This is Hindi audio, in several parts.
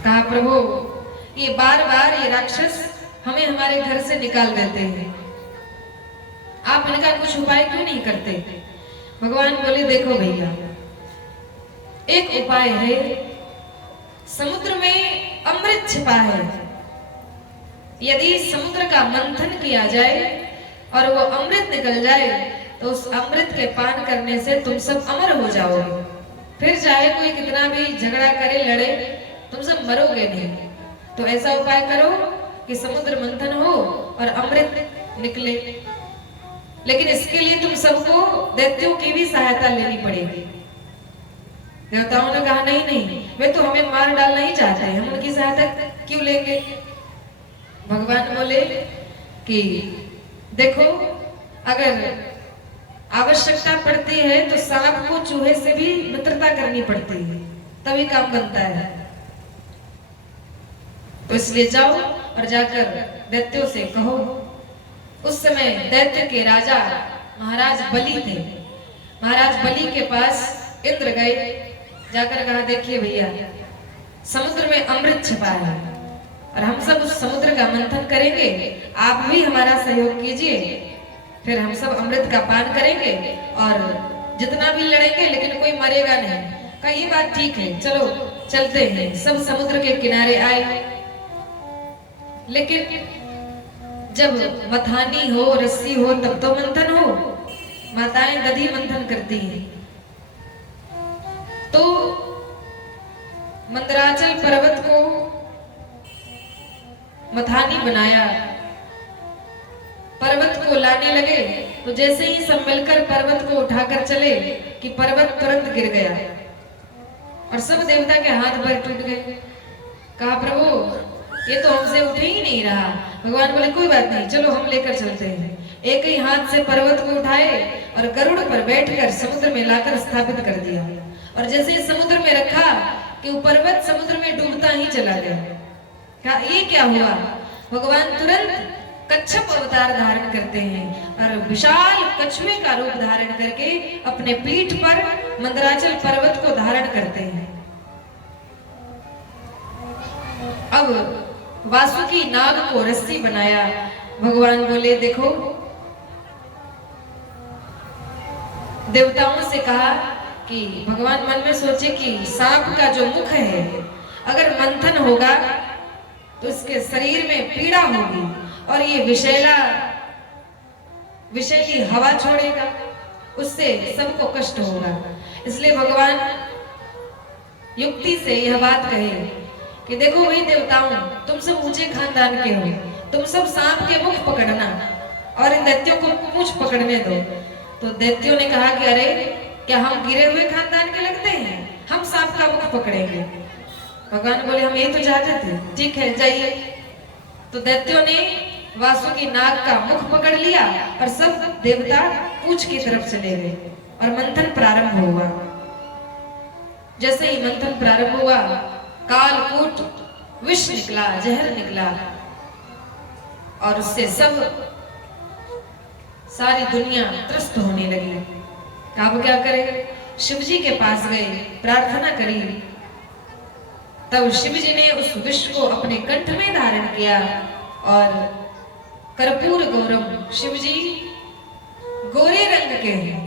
कहा प्रभु ये बार बार ये राक्षस हमें हमारे घर से निकाल देते हैं, आप इनका कुछ उपाय क्यों नहीं करते। भगवान बोले देखो भैया, एक उपाय है, समुद्र में अमृत छिपा है, यदि समुद्र का मंथन किया जाए और वो अमृत निकल जाए तो उस अमृत के पान करने से तुम सब अमर हो जाओगे, फिर चाहे कोई कितना भी झगड़ा करे लड़े तुम सब मरोगे नहीं। तो ऐसा उपाय करो कि समुद्र मंथन हो और अमृत निकले, लेकिन इसके लिए तुम सबको दैत्यों की भी सहायता लेनी पड़ेगी। देवताओं ने कहा नहीं नहीं, वे तो हमें मार डालना ही चाहते हैं, हम उनकी सहायता क्यों लेंगे। भगवान बोले कि देखो अगर आवश्यकता पड़ती है तो सांप को चूहे से भी मित्रता करनी पड़ती है, तभी काम बनता है। तो इसलिए जाओ और जाकर दैत्यों से कहो। उस समय दैत्य के राजा महाराज बलि थे। महाराज बलि के पास इंद्र गए, जाकर कहा देखिए भैया समुद्र में अमृत छिपा है और हम सब उस समुद्र का मंथन करेंगे, आप भी हमारा सहयोग कीजिए, फिर हम सब अमृत का पान करेंगे और जितना भी लड़ेंगे लेकिन कोई मरेगा नहीं। कहा ये बात ठीक है, चलो चलते हैं। सब समुद्र के किनारे आए, लेकिन जब मथानी हो रस्सी हो तब तो मंथन हो, माताएं दधी मंथन करती हैं। तो मंदराचल पर्वत को मथानी बनाया, पर्वत को लाने लगे तो जैसे ही सब मिलकर पर्वत को उठाकर चले कि पर्वत तुरंत गिर गया और सब देवता के हाथ भर टूट गए। कहा प्रभु ये तो हमसे उठ ही नहीं रहा। भगवान बोले कोई बात नहीं, चलो हम लेकर चलते हैं। एक ही हाथ से पर्वत को उठाए और गरुड़ पर बैठकर समुद्र में लाकर स्थापित कर दिया, और जैसे ही समुद्र में रखा कि वो पर्वत समुद्र में डूबता ही चला गया। कहा ये क्या हुआ। भगवान तुरंत कच्छप अवतार धारण करते हैं और विशाल कछुए का रूप धारण करके अपने पीठ पर मंदराचल पर्वत को धारण करते हैं। अब वासुकी नाग को रस्सी बनाया। भगवान बोले देखो, देवताओं से कहा कि भगवान मन में सोचे कि सांप का जो मुख है अगर मंथन होगा तो इसके शरीर में पीड़ा होगी और ये विषैली हवा छोड़ेगा, उससे सबको कष्ट होगा। इसलिए भगवान युक्ति से यह बात कहे कि देखो भाई देवताओं, तुम सब ऊंचे खानदान के हो, तुम सब सांप के मुख पकड़ना और इन दैत्यों को पूंछ पकड़ने दो। तो दैत्यों ने कहा कि अरे क्या हम गिरे हुए खानदान के लगते हैं, हम सांप का मुख पकड़ेंगे। भगवान बोले हम ये तो चाहते थे, ठीक है जाइए। तो दैत्यों ने वासुकी नाग का मुख पकड़ लिया और सब देवता पूंछ की तरफ चले गए और मंथन प्रारंभ हुआ। जैसे ही मंथन प्रारंभ हुआ कालकूट विष निकला, जहर निकला और उससे सब सारी दुनिया त्रस्त होने लगी। अब क्या करें, शिव जी के पास गए, प्रार्थना करी। तब शिव जी ने उस विष को अपने कंठ में धारण किया और कर्पूर गौरम, शिव जी गोरे रंग के हैं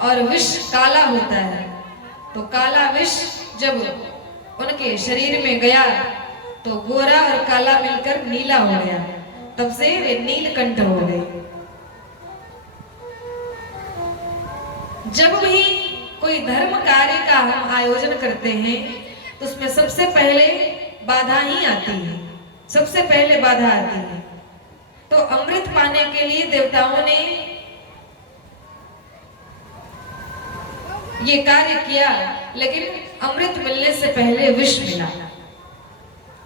और विष काला होता है, तो काला विष जब उनके शरीर में गया तो गोरा और काला मिलकर नीला हो गया, तब से वे नीलकंठ हो गए। जब भी कोई धर्म कार्य का हम आयोजन करते हैं तो उसमें सबसे पहले बाधा ही आती है, सबसे पहले बाधा आती है। तो अमृत पाने के लिए देवताओं ने ये कार्य किया, लेकिन अमृत मिलने से पहले विष मिला,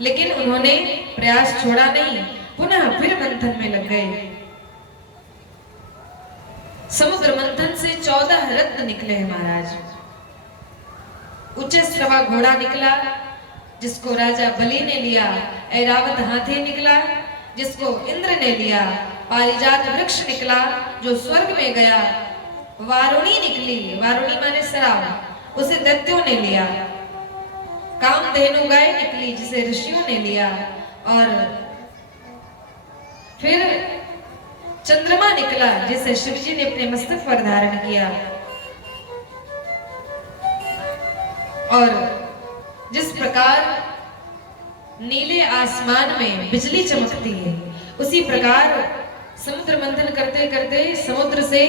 लेकिन उन्होंने प्रयास छोड़ा नहीं, पुनः फिर मंथन में लग गए। समुद्र मंथन से 14 रत्न निकले हैं महाराज। उच्चैश्रवा घोड़ा निकला जिसको राजा बलि ने लिया, ऐरावत हाथी निकला जिसको इंद्र ने लिया, पारिजात वृक्ष निकला जो स्वर्ग में गया, वारुणी निकली, वारुणी माने शराब, उसे दैत्यों ने लिया, कामधेनु गाय निकली जिसे ऋषियों ने लिया, और फिर चंद्रमा निकला जिसे शिव जी ने अपने मस्तक पर धारण किया। और जिस प्रकार नीले आसमान में बिजली चमकती है, उसी प्रकार समुद्र मंथन करते करते समुद्र से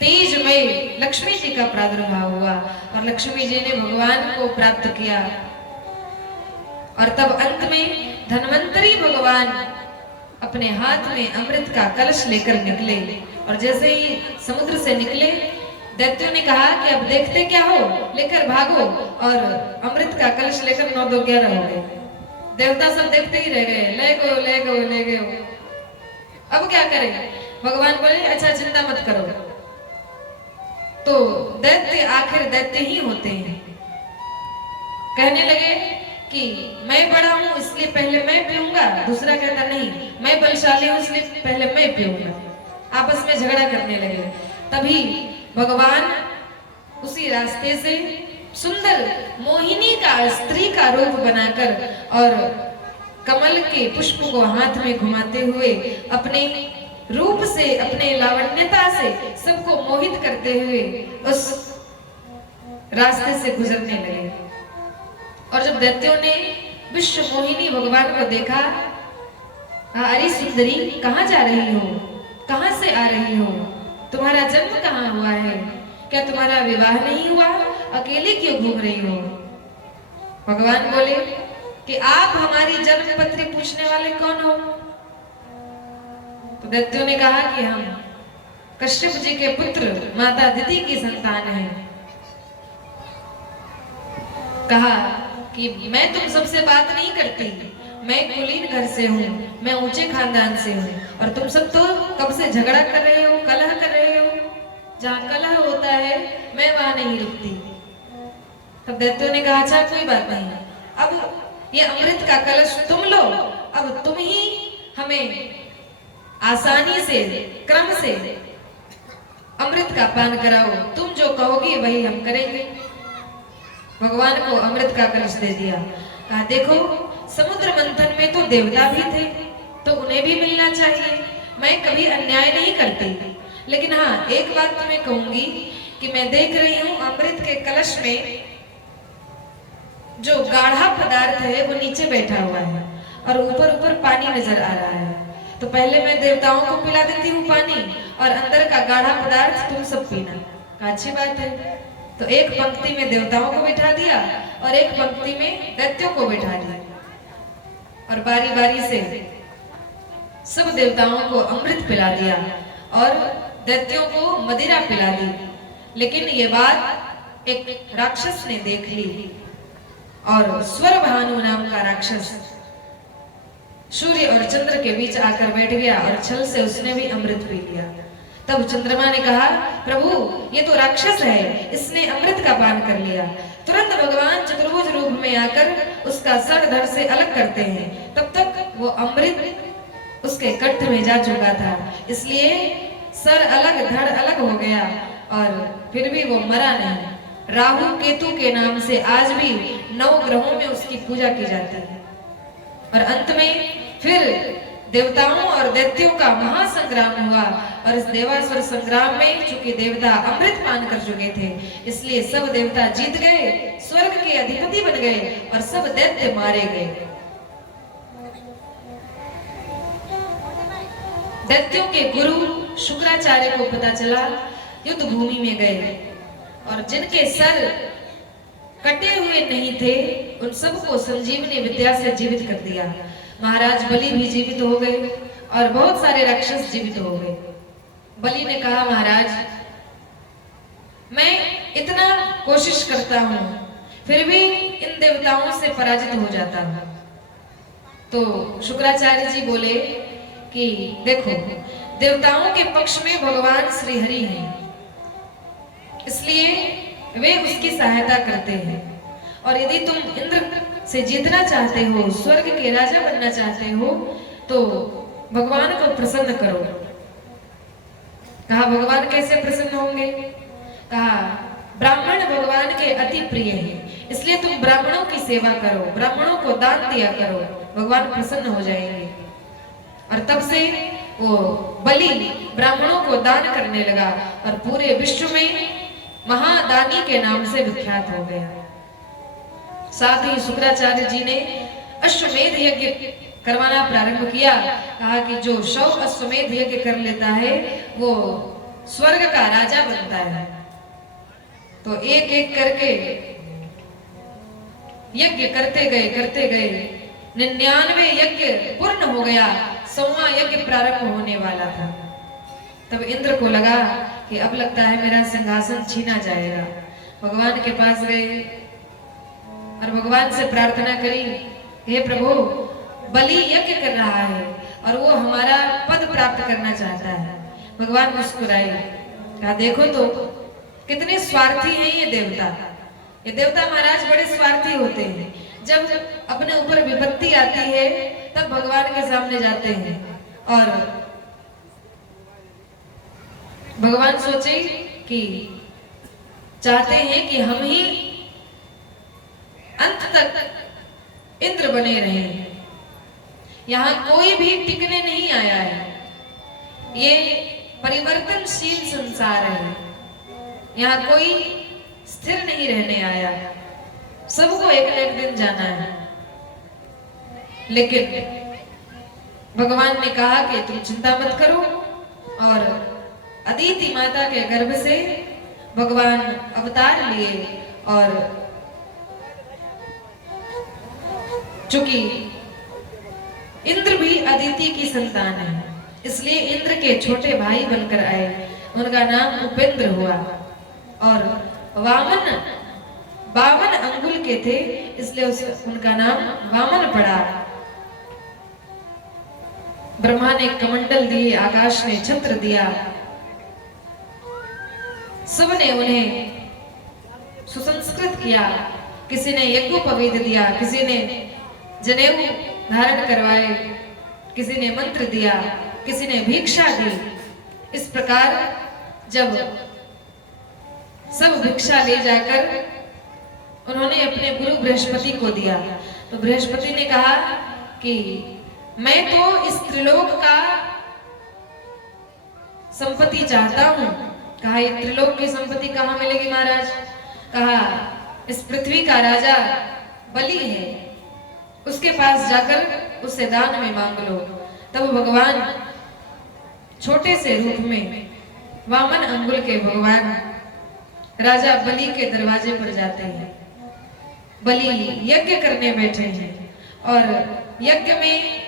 तेजमय लक्ष्मी जी का प्रादुर्भाव हुआ और लक्ष्मी जी ने भगवान को प्राप्त किया। और तब अंत में धन्वंतरी भगवान अपने हाथ में अमृत का कलश लेकर निकले, और जैसे ही समुद्र से निकले दैत्यों ने कहा कि अब देखते क्या हो, लेकर भागो, और अमृत का कलश लेकर 9 2 11 हो गए। देवता सब देखते ही रह गए, ले गो ले गो ले गए। अब क्या करें? भगवान बोले अच्छा चिंता मत करो। तो दैत्य आखिर दैत्य ही होते हैं। कहने लगे कि मैं बड़ा हूं इसलिए पहले मैं पीऊंगा, दूसरा कहता नहीं मैं बलशाली हूं इसलिए पहले मैं पीऊंगा। आपस में झगड़ा करने लगे। तभी भगवान उसी रास्ते से सुंदर मोहिनी का स्त्री का रूप बनाकर और कमल के पुष्प को हाथ में घुमाते हुए अपने रूप से, अपने लावण्यता से सबको मोहित करते हुए उस रास्ते से गुजरने लगे। और जब दैत्यों ने विश्व मोहिनी भगवान को देखा, अरे सुंदरी कहाँ जा रही हो, कहाँ से आ रही हो, तुम्हारा जन्म कहाँ हुआ है, क्या तुम्हारा विवाह नहीं हुआ, अकेले क्यों घूम रही हो? भगवान बोले कि आप हमारी जन्म पत्री पूछने वाले कौन हो? तो दैत्यों ने कहा कि हम कश्यप जी के पुत्र माता दिति की संतान हैं। कहा कि मैं तुम सबसे बात नहीं करती, मैं कुलीन घर से हूँ, मैं ऊंचे खानदान से हूँ, और तुम सब तो कब से झगड़ा कर रहे हो, कलह कर रहे हो। जहाँ कलह होता है मैं वहां नहीं रुकती। तब दैत्यों ने कहा अच्छा कोई बात नहीं, अब ये अमृत का कलश तुम लो, अब तुम ही हमें आसानी से क्रम से अमृत का पान कराओ, तुम जो कहोगी वही हम करेंगे। भगवान को अमृत का कलश दे दिया। कहा देखो समुद्र मंथन में तो देवता भी थे, तो उन्हें भी मिलना चाहिए, मैं कभी अन्याय नहीं करती। लेकिन हाँ एक बात तुम्हें कहूंगी कि मैं देख रही हूँ अमृत के कलश में जो गाढ़ा पदार्थ है वो नीचे बैठा हुआ है और ऊपर ऊपर पानी नजर आ रहा है। तो पहले मैं देवताओं को पिला देती हूँ पानी, और अंदर का गाढ़ा पदार्थ तुम सब पीना। अच्छी बात है। तो एक पंक्ति में देवताओं को बैठा दिया और एक पंक्ति में दैत्यों को बैठा दिया, और बारी बारी से सब देवताओं को अमृत पिला दिया और दैत्यों को मदिरा पिला दी। लेकिन ये बात एक राक्षस ने देख ली, और स्वर भानु नाम का राक्षस सूर्य और चंद्र के बीच आकर बैठ गया और छल से उसने भी अमृत पी लिया। तब चंद्रमा ने कहा प्रभु ये तो राक्षस है, इसने अमृत का पान कर लिया। तुरंत भगवान चतुर्भुज रूप में आकर उसका सर धड़ से अलग करते हैं। तब तक वो अमृत उसके कंठ में जा चुका था, इसलिए सर अलग धड़ अलग हो गया, और फिर भी वो मरा नहीं। राहु केतु के नाम से आज भी 9 ग्रहों में उसकी पूजा की जाती है। और अंत में फिर देवताओं और दैत्यों का महासंग्राम हुआ, और इस देवासुर संग्राम में चूंकि देवता अमृत पान कर चुके थे, इसलिए सब देवता जीत गए, स्वर्ग के अधिपति बन गए और सब दैत्य मारे गए। दैत्यों के गुरु शुक्राचार्य को पता चला, युद्ध भूमि में गए, और जिनके सर कटे हुए नहीं थे उन सबको संजीवनी विद्या से जीवित कर दिया। महाराज बलि भी जीवित हो गए और बहुत सारे राक्षस जीवित हो गए। बलि ने कहा महाराज मैं इतना कोशिश करता हूँ फिर भी इन देवताओं से पराजित हो जाता हूँ। तो शुक्राचार्य जी बोले कि देखो देवताओं के पक्ष में भगवान श्री हरि हैं, इसलिए वे उसकी सहायता करते हैं, और यदि तुम इंद्र से जीतना चाहते हो, स्वर्ग के राजा बनना चाहते हो, तो भगवान को प्रसन्न करो। कहा भगवान कैसे प्रसन्न होंगे? कहा ब्राह्मण भगवान के अति प्रिय हैं, इसलिए तुम ब्राह्मणों की सेवा करो, ब्राह्मणों को दान दिया करो, भगवान प्रसन्न हो जाएंगे। और तब से वो बलि ब्राह्मणों को दान करने लगा और पूरे विश्व में महादानी के नाम से विख्यात हो गया। साथ ही शुक्राचार्य जी ने अश्वमेध यज्ञ करवाना प्रारंभ किया। कहा कि जो 100 अश्वमेध यज्ञ कर लेता है वो स्वर्ग का राजा बनता है। तो एक एक करके यज्ञ करते गए 99 यज्ञ पूर्ण हो गया, 100वां यज्ञ प्रारंभ होने वाला था। तब इंद्र को लगा कि अब लगता है मेरा सिंहासन छीना जाएगा। भगवान के पास गए और भगवान से प्रार्थना करी, हे प्रभु, बलि यज्ञ कर रहा है और वो हमारा पद प्राप्त करना चाहता है। भगवान मुस्कुराए, कहा देखो तो कितने स्वार्थी हैं ये देवता। ये देवता महाराज बड़े स्वार्थी होते हैं। जब अपने ऊपर विपत्ति आती है तब भगवान के सामने जाते हैं और भगवान सोचे कि चाहते हैं कि हम ही अंत तक इंद्र बने रहें। यहाँ कोई भी टिकने नहीं आया है, ये परिवर्तनशील संसार है। यहाँ कोई स्थिर नहीं रहने आया, सबको एक न एक दिन जाना है। लेकिन भगवान ने कहा कि तुम चिंता मत करो और अदिति माता के गर्भ से भगवान अवतार लिए और चूंकि इंद्र भी अदिति की संतान है इसलिए इंद्र के छोटे भाई बनकर आए। उनका नाम उपेंद्र हुआ और वामन 52 अंगुल के थे इसलिए उनका नाम वामन पड़ा। ब्रह्मा ने कमंडल दिए, आकाश ने छत्र दिया, सबने उन्हें सुसंस्कृत किया। किसी ने यज्ञोपवीत दिया, किसी ने जनेऊ धारण करवाए, किसी ने मंत्र दिया, किसी ने भिक्षा दी। इस प्रकार जब सब भिक्षा ले जाकर उन्होंने अपने गुरु बृहस्पति को दिया तो बृहस्पति ने कहा कि मैं तो इस त्रिलोक का संपत्ति चाहता हूं। कहा ये त्रिलोक की संपत्ति कहाँ मिलेगी महाराज? कहा इस पृथ्वी का राजा बलि है, उसके पास जाकर उससे दान में मांग लो। तब भगवान छोटे से रूप में वामन अंगुल के भगवान राजा बलि के दरवाजे पर जाते हैं। बलि यज्ञ करने बैठे हैं और यज्ञ में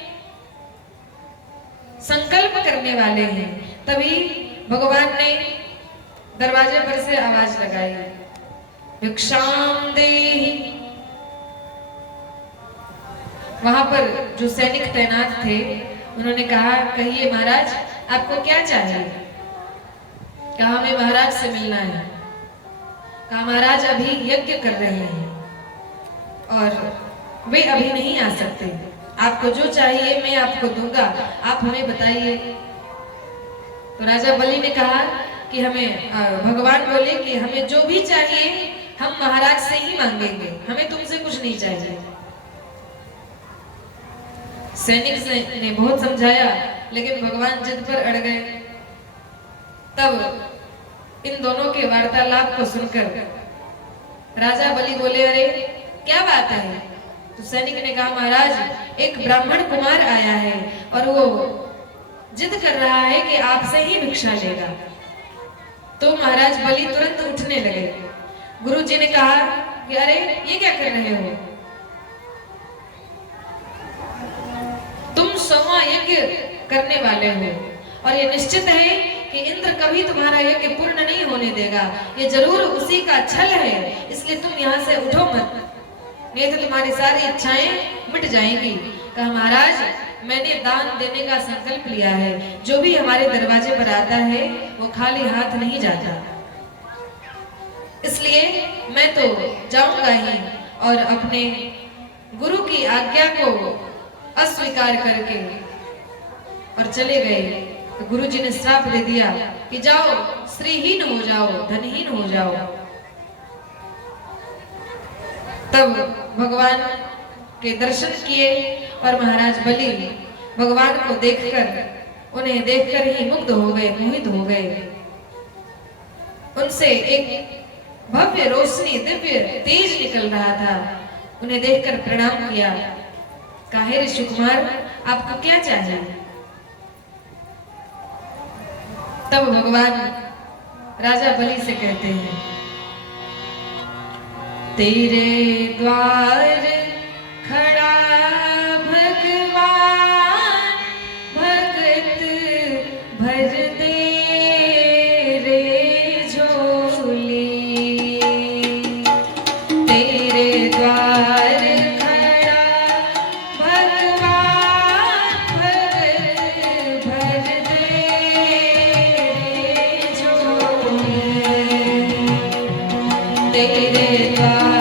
संकल्प करने वाले हैं। तभी भगवान ने दरवाजे पर से आवाज लगाई, भिक्षाम देहि। वहां पर जो सैनिक तैनात थे उन्होंने कहा, कहिए महाराज आपको क्या चाहिए? कहा हमें महाराज से मिलना है। कहा महाराज अभी यज्ञ कर रहे हैं और वे अभी नहीं आ सकते, आपको जो चाहिए मैं आपको दूंगा, आप हमें बताइए। तो राजा बलि ने कहा कि हमें भगवान बोले कि हमें जो भी चाहिए हम महाराज से ही मांगेंगे, हमें तुमसे कुछ नहीं चाहिए। सैनिक ने बहुत समझाया लेकिन भगवान जिद पर अड़ गए। तब इन दोनों के वार्तालाप को सुनकर राजा बलि बोले, अरे क्या बात है? तो सैनिक ने कहा महाराज एक ब्राह्मण कुमार आया है और वो जिद कर रहा है कि आपसे ही भिक्षा लेगा। तो महाराज बलि तुरंत उठने लगे। गुरुजी ने कहा कि अरे ये क्या कर रहे हो? तुम 100वां यज्ञ करने वाले हो और ये निश्चित है कि इंद्र कभी तुम्हारा यज्ञ पूर्ण नहीं होने देगा, ये जरूर उसी का छल है, इसलिए तुम यहाँ से उठो मत, नहीं तो तुम्हारी सारी इच्छाएं मिट जाएंगी। कहा महाराज मैंने दान देने का संकल्प लिया है, जो भी हमारे दरवाजे पर आता है वो खाली हाथ नहीं जाता, इसलिए मैं तो जाऊंगा ही। और अपने गुरु की आज्ञा को अस्वीकार करके और चले गए। तो गुरुजी ने श्राप दे दिया कि जाओ श्रीहीन हो जाओ, धनहीन हो जाओ। तब भगवान के दर्शन किए और महाराज बलि भगवान को देखकर उन्हें देखकर ही मुग्ध हो गए, मोहित हो गए। उनसे एक भव्य रोशनी, दिव्य तेज निकल रहा था। उन्हें देखकर प्रणाम किया। काहे ऋषि कुमार, आपको क्या चाहिए? तब भगवान राजा बलि से कहते हैं, तेरे द्वार खड़ा भगवान, भगत भर दे रे झोली। तेरे द्वार खड़ा भगवान, भगत भर दे रे झोली। तेरे द्वार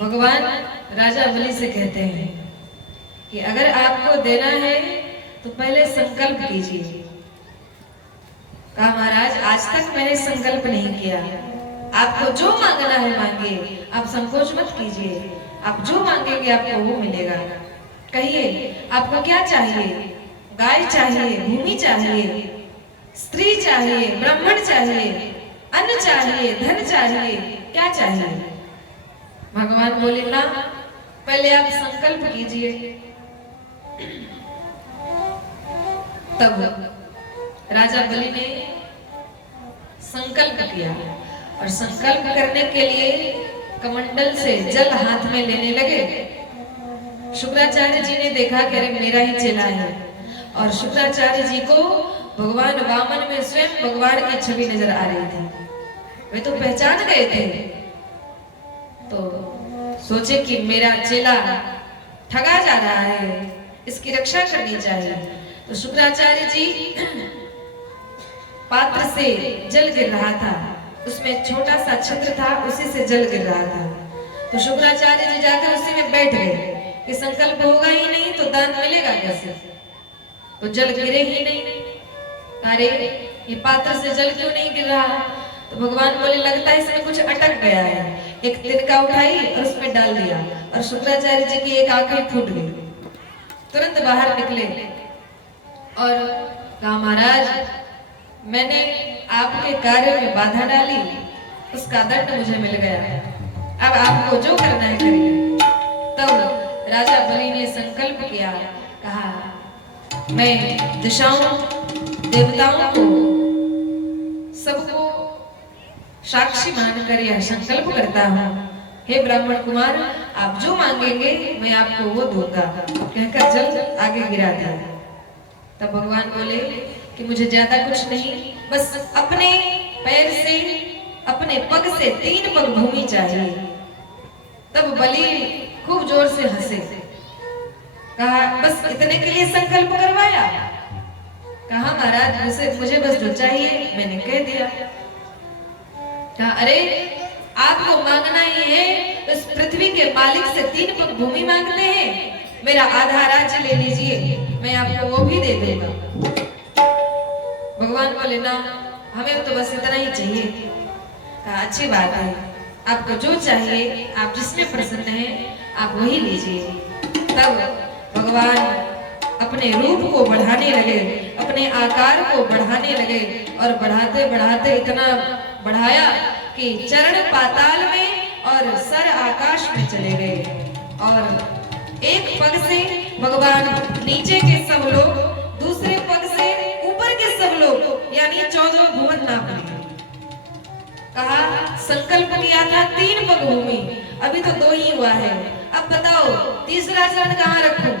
भगवान राजा बलि से कहते हैं कि अगर आपको देना है तो पहले संकल्प कीजिए। कहा महाराज आज तक मैंने संकल्प नहीं किया, आपको जो मांगना है मांगिए, आप संकोच मत कीजिए, आप जो मांगेंगे आपको वो मिलेगा। कहिए आपको क्या चाहिए? गाय चाहिए, भूमि चाहिए, स्त्री चाहिए, ब्राह्मण चाहिए, अन्न चाहिए, धन चाहिए, क्या चाहिए? भगवान बोले ना, पहले आप संकल्प कीजिए। तब राजा बलि ने संकल्प किया और संकल्प करने के लिए कमंडल से जल हाथ में लेने लगे। शुक्राचार्य जी ने देखा कि अरे मेरा ही चेला है, और शुक्राचार्य जी को भगवान वामन में स्वयं भगवान की छवि नजर आ रही थी। वे तो पहचान गए थे, तो सोचे कि मेरा चेला ठगा जा रहा है, इसकी रक्षा करनी चाहिए। तो शुक्राचार्य जी पात्र से जल गिर रहा था, उसमें एक छोटा सा छिद्र था, उसी से जल गिर रहा था। तो शुक्राचार्य जी जाकर उसी में बैठ गए कि संकल्प होगा ही नहीं तो दान मिलेगा कैसे? तो जल गिरे ही नहीं। अरे ये पात्र से जल क्यों नहीं गिर रहा? तो भगवान बोले लगता है इसमें कुछ अटक गया है। एक तिनका उठाई और उसमें डाल दिया और शुक्राचार्य जी की एक आंखें फूट गई। तुरंत बाहर निकले और कहा महाराज मैंने आपके कार्य में बाधा डाली, उसका दंड मुझे मिल गया, अब आपको जो करना है करिए। तब राजा बलि ने संकल्प किया, कहा मैं दिशाओं देवताओं को सबको साक्षी मानकर यह संकल्प करता हूँ, हे ब्राह्मण कुमार आप जो मांगेंगे मैं आपको वो दूंगा। कहकर जल आगे गिरा दिया। तब भगवान बोले कि मुझे ज्यादा कुछ नहीं, बस अपने पैर से अपने पग से 3 पग भूमि चाहिए। तब बलि खूब जोर से हंसे, कहा बस इतने के लिए संकल्प करवाया? कहा महाराज मुझे बस जो चाहिए मैंने कह दिया। कहा अरे आपको मांगना ही है, इस पृथ्वी के मालिक से 3 पग भूमि मांगते हैं, मेरा आधा राज्य ले लीजिए, मैं आपको वो भी दे दूंगा। भगवान बोले ना हमें तो बस इतना ही चाहिए। कहा अच्छी बात है, आपको जो चाहिए आप जिसमें प्रसन्न हैं आप वही लीजिए। तब भगवान अपने रूप को बढ़ाने लगे, अपने आकार को बढ़ाने लगे और बढ़ाते बढ़ाते इतना बढ़ाया कि चरण पाताल में और सर आकाश में चले गए। और एक पग से भगवान नीचे के सब लोग, दूसरे पग से ऊपर के सब लोग, यानी 14 भुवन नाप लिए। कहा संकल्प किया था 3 पग भूमि, अभी तो 2 ही हुआ है, अब बताओ तीसरा चरण कहाँ रखूं?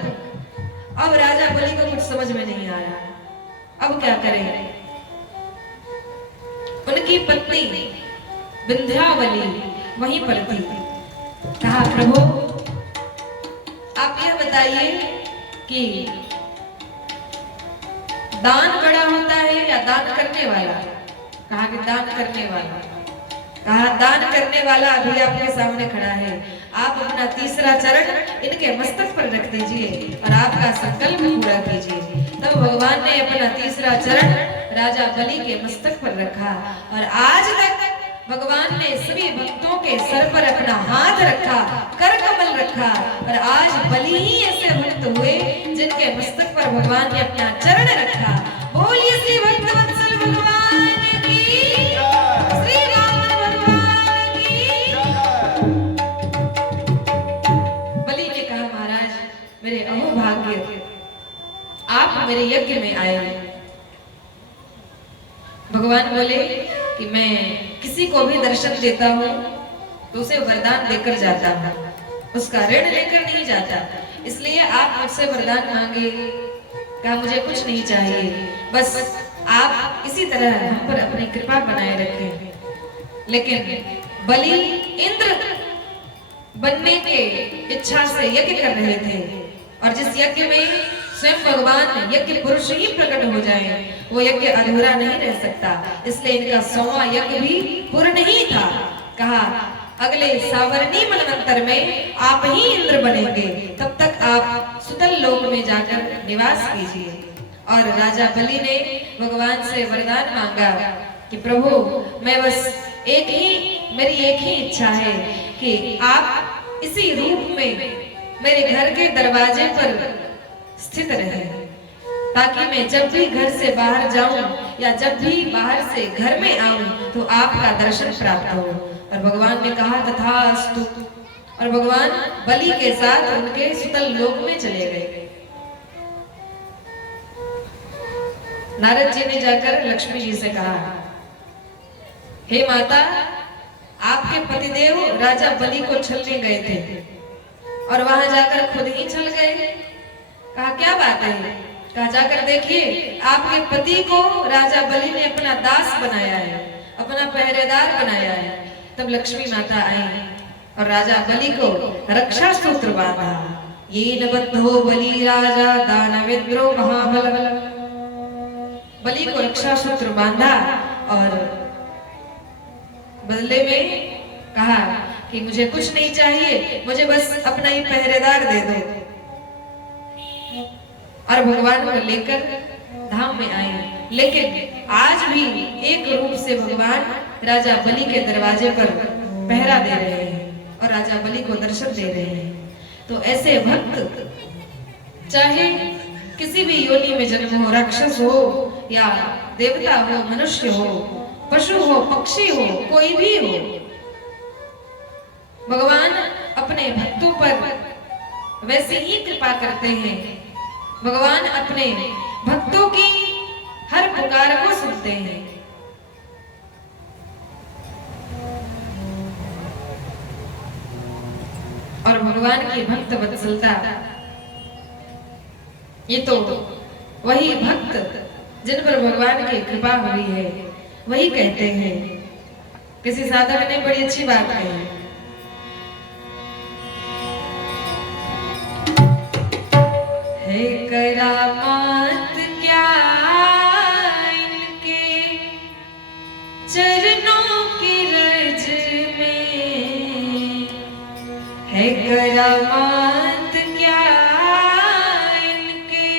अब राजा बलि को कुछ समझ में नहीं आया, अब क्या करें? उनकी पत्नी विंध्यावली वहीं पर थी। कहा प्रभु आप यह बताइए कि दान बड़ा होता है या दान करने वाला? कहा कि दान करने वाला। कहा दान करने वाला अभी आपके सामने खड़ा है, आप अपना तीसरा चरण इनके मस्तक पर रख दीजिए और आपका संकल्प पूरा कीजिए। तब भगवान ने अपना तीसरा चरण राजा बलि के मस्तक पर रखा और आज तक भगवान ने सभी भक्तों के सर पर अपना हाथ रखा, कर कमल रखा, और आज बलि ही ऐसे भक्त हुए जिनके मस्तक पर भगवान ने अपना चरण रखा। बोलिए श्री भक्तवत्सल भगवान की, श्री राम भगवान की। बलि ने कहा महाराज मेरे अहोभाग्य, आप मेरे यज्ञ में आए। भगवान बोले कि मैं किसी को भी दर्शन देता हूँ तो उसे वरदान देकर जाता हूँ, उसका ऋण लेकर नहीं जाता, इसलिए आप मुझसे वरदान मांगे। कहा मुझे कुछ नहीं चाहिए, बस आप इसी तरह हम पर अपनी कृपा बनाए रखें। लेकिन बलि इंद्र बनने के इच्छा से यज्ञ कर रहे थे, और जिस यज्ञ में स्वयं भगवान यज्ञ पुरुष ही प्रकट हो जाए वो यज्ञ अधूरा नहीं रह सकता, इसलिए इनका 100वां यज्ञ भी पूर्ण ही था। कहा अगले सावर्णी मनवंतर में आप ही इंद्र बनेंगे, तब तक आप सुतल लोक में जाकर निवास कीजिए। और राजा बलि ने भगवान से वरदान मांगा कि प्रभु मैं बस मेरी एक ही इच्छा है कि आप इसी रूप में मेरे घर के दरवाजे पर स्थित रहे, ताकि मैं जब भी घर से बाहर जाऊं या जब भी बाहर से घर में आऊं तो आपका दर्शन प्राप्त हो। और भगवान ने कहा तथास्तु, और भगवान बलि के साथ उनके सुतल लोक में चले गए। नारद जी ने जाकर लक्ष्मी जी से कहा, हे माता, आपके पतिदेव राजा बलि को छलने गए थे और वहां जाकर खुद ही छल गए। कहा क्या बात है? कहा जाकर देखिए, आपके पति को राजा बलि ने अपना दास बनाया है, अपना पहरेदार बनाया है। तब लक्ष्मी माता आई और राजा बलि को रक्षा सूत्र बांधा। ये न बद्धो बलि राजा दानवेंद्रो महाबल। बलि को रक्षा सूत्र बांधा और बदले में कहा कि मुझे कुछ नहीं चाहिए, मुझे बस अपना ही पहरेदार दे दो। और भगवान को लेकर धाम में आए। लेकिन आज भी एक रूप से भगवान राजा बलि के दरवाजे पर पहरा दे रहे हैं और राजा बलि को दर्शन दे रहे हैं। तो ऐसे भक्त चाहे किसी भी योनि में जन्म हो, राक्षस हो या देवता हो, मनुष्य हो, पशु हो, पक्षी हो, कोई भी हो, भगवान अपने भक्तों पर वैसे ही कृपा करते हैं। भगवान अपने भक्तों की हर पुकार को सुनते हैं। और भगवान की भक्त वत्सलता, ये तो वही भक्त जिन पर भगवान की कृपा हुई है वही कहते हैं। किसी साधक ने बड़ी अच्छी बात कही, है करामात क्या इनके चरणों की रज में, है करामात क्या इनके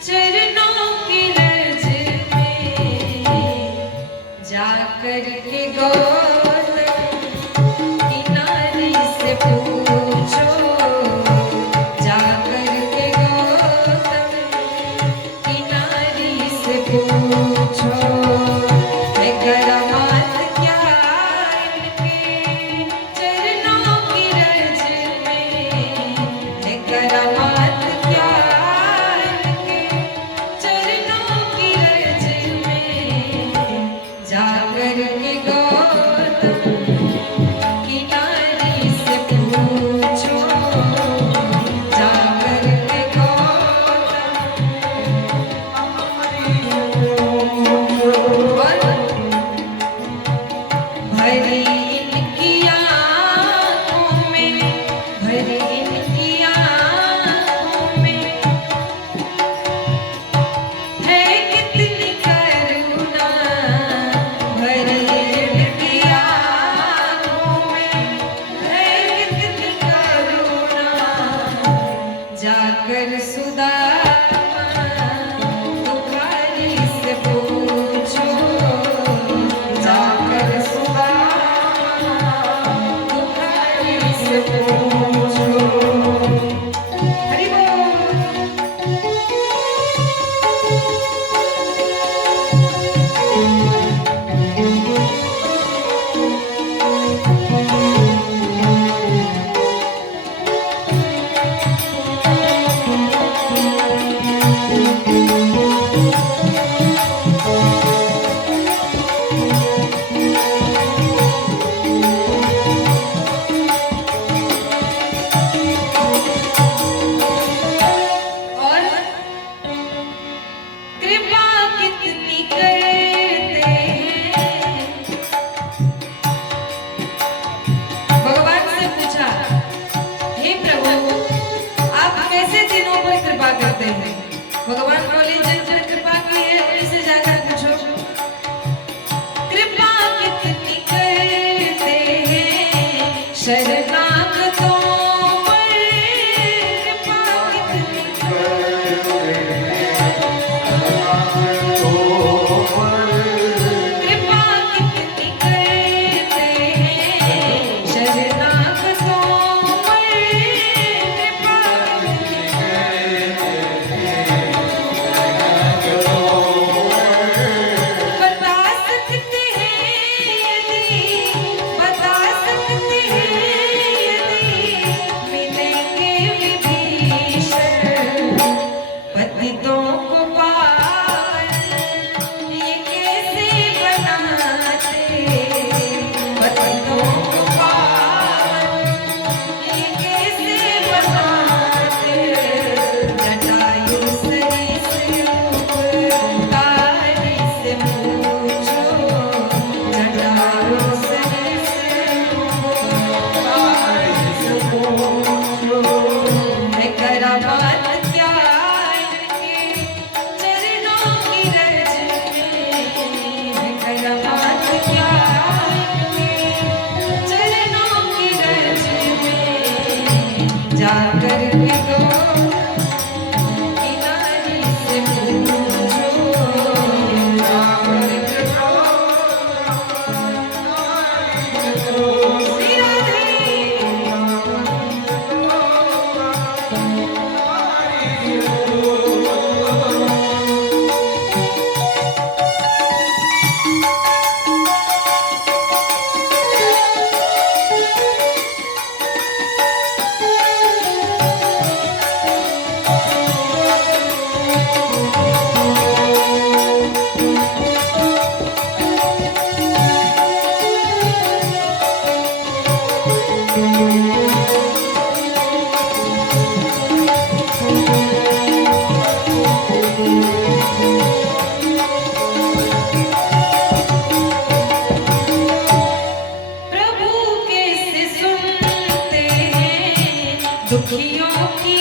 चरणों की रज में, जाकर के गौतम की नारी से पूछो, शरणागतों पर कृपा कितनी कृपा कितनी करते हैं शरणागतों पर कृपा बता सकते हैं यदि बता सकते हैं यदि मिलेंगे विभीषण पतितों को पावन ये कैसे बनाते पतितों को पावन ये कैसे बनाते जटायु सरिस रूप तारी से पूछो जटायु सरिस रूप तारी से पूछो है करामात क्या इनके चरणों की रज में है करामात क्या इनके चरणों की रज में जाकर के दो किनारी से पूछो जाकर के दो श्री राधे प्रभु कैसे सुनते हैं दुखियों की